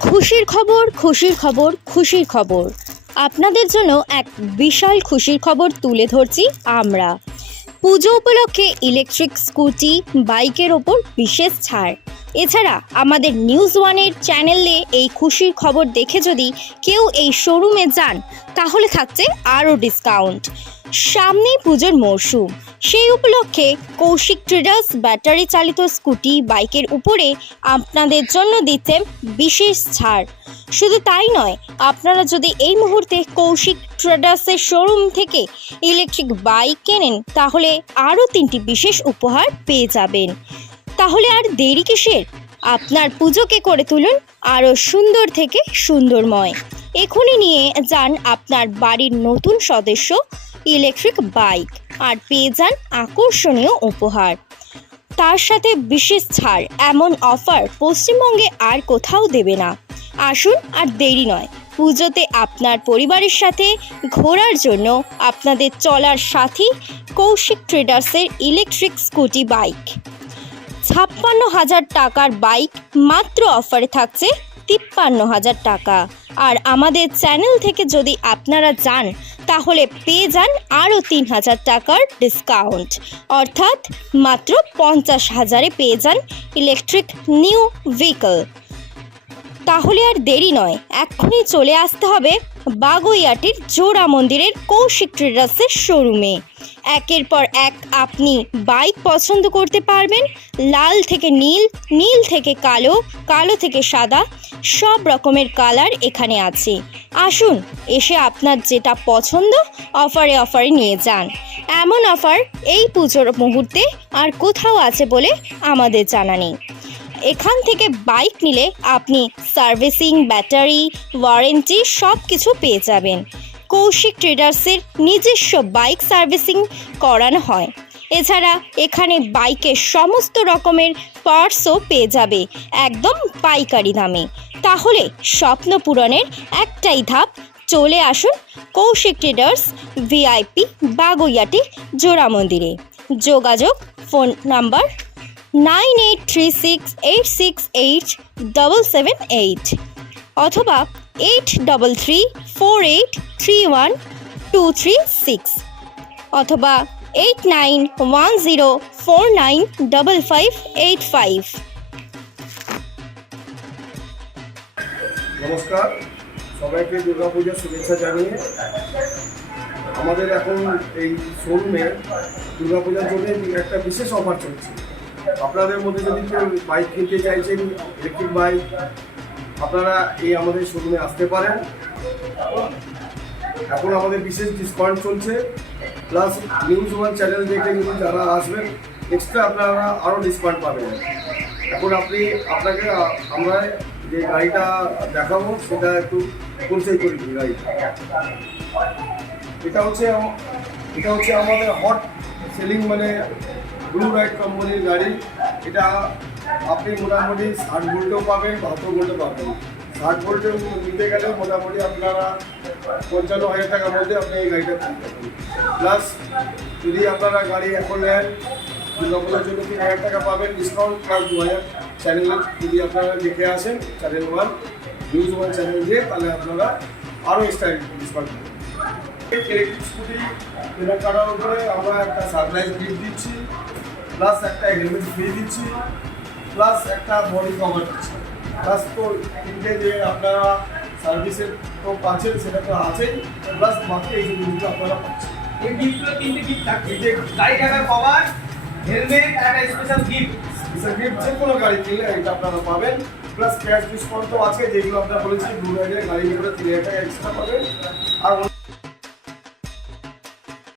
খুশির খবর খুশির খবর খুশির খবর। আপনাদের জন্য এক বিশাল খুশির খবর তুলে ধরছি আমরা। পুজো উপলক্ষে ইলেকট্রিক স্কুটি বাইকের ওপর বিশেষ ছাড়। এছাড়া আমাদের নিউজ ওয়ানের চ্যানেলে এই খুশির খবর দেখে যদি কেউ এই শোরুমে যান, তাহলে থাকছে আরও ডিসকাউন্ট সামনেই পুজোর মরশুম। সেই উপলক্ষে কৌশিক ট্রেডার্স ব্যাটারি চালিত স্কুটি, বাইকের উপরে আপনাদের জন্য দিচ্ছে বিশেষ ছাড়। শুধু তাই নয়, আপনারা যদি এই মুহূর্তে কৌশিক ট্রেডার্সের শোরুম থেকে ইলেকট্রিক বাইক কেনেন, তাহলে আরও তিনটি বিশেষ উপহার পেয়ে যাবেন। তাহলে আর দেরি কিসের? আপনার পুজোকে করে তুলুন আরও সুন্দর থেকে সুন্দরময়। এখনই নিয়ে যান আপনার বাড়ির নতুন সদস্য ইলেকট্রিক বাইক আর পেয়ে যান আকর্ষণীয় উপহার। তার সাথে বিশেষ ছাড়, এমন অফার পশ্চিমবঙ্গে আর কোথাও দেবে না। আসুন আর দেরি নয়, পুজোতে আপনার পরিবারের সাথে ঘোরার জন্য আপনাদের চলার সাথী কৌশিক ট্রেডার্সের ইলেকট্রিক স্কুটি বাইক ছাপ্পান্ন হাজার টাকার বাইক মাত্র অফারে থাকছে তিপ্পান্ন হাজার টাকা। আর আমাদের চ্যানেল থেকে যদি আপনারা যান, তাহলে পেয়ে যান আরও তিন হাজার টাকার ডিসকাউন্ট অর্থাৎ মাত্র পঞ্চাশ হাজারে পেয়ে যান ইলেকট্রিক নিউ ভেহিকল তাহলে আর দেরি নয়, এক্ষুনি চলে আসতে হবে বাগুইয়াটির জোড়া মন্দিরের কৌশিক ট্রেডার্সের শোরুমে। একের পর এক আপনি বাইক পছন্দ করতে পারবেন, লাল থেকে নীল নীল থেকে কালো কালো থেকে সাদা সব রকমের কালার এখানে আছে। আসুন, এসে আপনার যেটা পছন্দ, অফারে অফারে নিয়ে যান। এমন অফার এই পুজোর মুহূর্তে আর কোথাও আছে বলে আমাদের জানা নেই। এখান থেকে বাইক নিলে আপনি সার্ভিসিং, ব্যাটারি, ওয়ারেন্টি সব কিছু পেয়ে যাবেন। কৌশিক ট্রেডার্সের নিজস্ব বাইক সার্ভিসিং করানো হয়। এছাড়া এখানে বাইকের সমস্ত রকমের পার্টসও পেয়ে যাবে, একদম পাইকারি দামে। তাহলে স্বপ্ন পূরণের একটাই ধাপ, চলে আসুন কৌশিক ট্রেডার্স ভিআইপি বাগুইয়াটি, জোড়া মন্দিরে। যোগাযোগ phone number nine eight three six eight six eight double seven eight অথবা eight double three four eight three one two three six অথবা eight nine one zero four nine double five eight five. নমস্কার। সবাইকে দুর্গাপূজার শুভেচ্ছা জানিয়ে আমাদের এখন এই শোরুমে দুর্গাপূজার জন্য একটা বিশেষ অফার চলছে। আপনাদের মধ্যে যদি কেউ বাইক কিনতে চাইছেন ইলেকট্রিক বাইক আপনারা এই আমাদের শোরুমে আসতে পারেন। এখন আমাদের বিশেষ ডিসকাউন্ট চলছে। প্লাস নিউজ ওয়ান চ্যানেল দেখে যদি যারা আসবেন এক্সট্রা আপনারা আরও ডিসকাউন্ট পাবেন। এখন আপনি, আপনাকে আমরা যে গাড়িটা দেখাবো, সেটা একটু পরিচয় করে গাড়িটা। এটা হচ্ছে এটা হচ্ছে আমাদের হট সেলিং মানে ব্লু রাইট কোম্পানির গাড়ি। এটা আপনি মোটামুটি ষাট ভোল্টেও পাবেন, বাহাত্তর ভোল্টও পাবেন। ষাট ভোল্টে নিতে গেলে মোটামুটি আপনারা পঞ্চান্ন হাজার টাকার মধ্যে আপনি এই গাড়িটা কিনতে পারবেন। প্লাস যদি আপনারা গাড়ি এখন নেন দুর্গাপূজার জন্য তিন হাজার টাকা পাবেন? ডিসকাউন্ট প্লাস দু হাজার চ্যানেলে যদি আপনারা দেখে আসেন channel one news one channel দিয়ে তাহলে আপনারা আরও এক্সট্রা ডিসকাউন্ট পাবেন। ইলেকট্রিক স্কুটি কেনা কাটার উপরে আমরা একটা সারপ্রাইজ গিফট দিচ্ছি প্লাস একটা হেলমেট ফ্রি দিচ্ছি প্লাস একটা বডি কভার দিচ্ছি। প্লাস তো তিনটে যে আপনারা সার্ভিসের তো পাচ্ছেন সেটা তো আছেই প্লাস বাকি এই জিনিসগুলো আপনারা পাচ্ছেন। এই গিফটগুলো তিনটে গিফট থাকছে গাড়ি টাকার কভার হেলমেট গিফট যে কোনো গাড়ি কিনলে এটা আপনারা পাবেন। প্লাস আছে যেগুলো বলেছি, দু হাজার উপরে তিন হাজার এক্সট্রা পাবেন। আর